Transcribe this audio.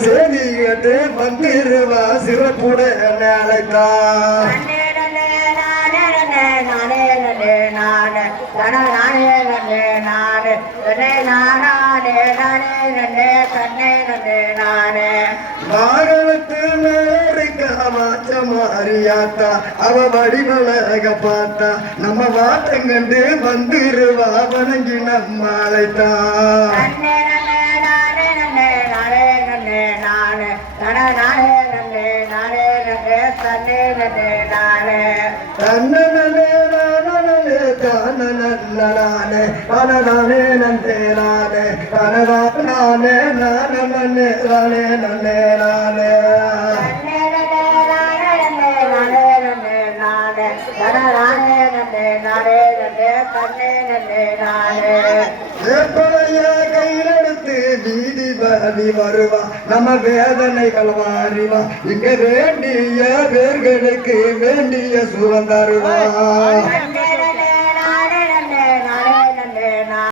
செய்தி கேட்டு வந்திருவா சிறப்புடன் அழைத்தான் மாறியாத்தா அவ வடிவழக பார்த்தா நம்ம வாட்டங்கண்டு வந்துருவா வணங்கி நம்மளைத்தான் நம்ம அழைத்தான் தன்னனே நானனே தானனனனே பனதானே நந்தே நானே பனதானே நானனனே நானே நன்னே நானே வேப்பலைய வீதி வருவா நம்ம வேதனைகள் வாரிவா இங்க வேண்டிய பேர்களுக்கு வேண்டிய சுகம் தருவா